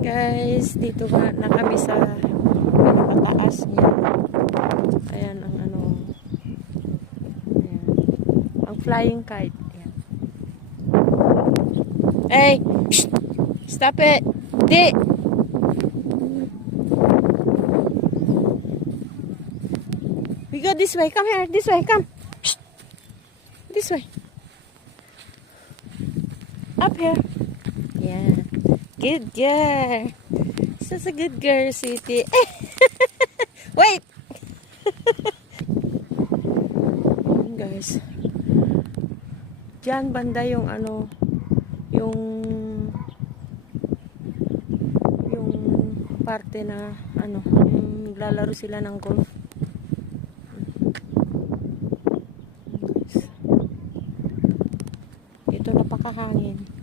Guys, dito na kami sa pinakataas niya. Ayan ang ano. Ayan. Ang flying kite. Ayan. Hey! Shh! Stop it! Di! We go this way. Come here. This way. Come. Shh! This way. Up here. Yeah. Good girl. Such a good girl, sweetie. Wait! Guys. Diyan banda yung ano, yung parte na ano, yung naglalaro sila ng golf. Ito napakahangin.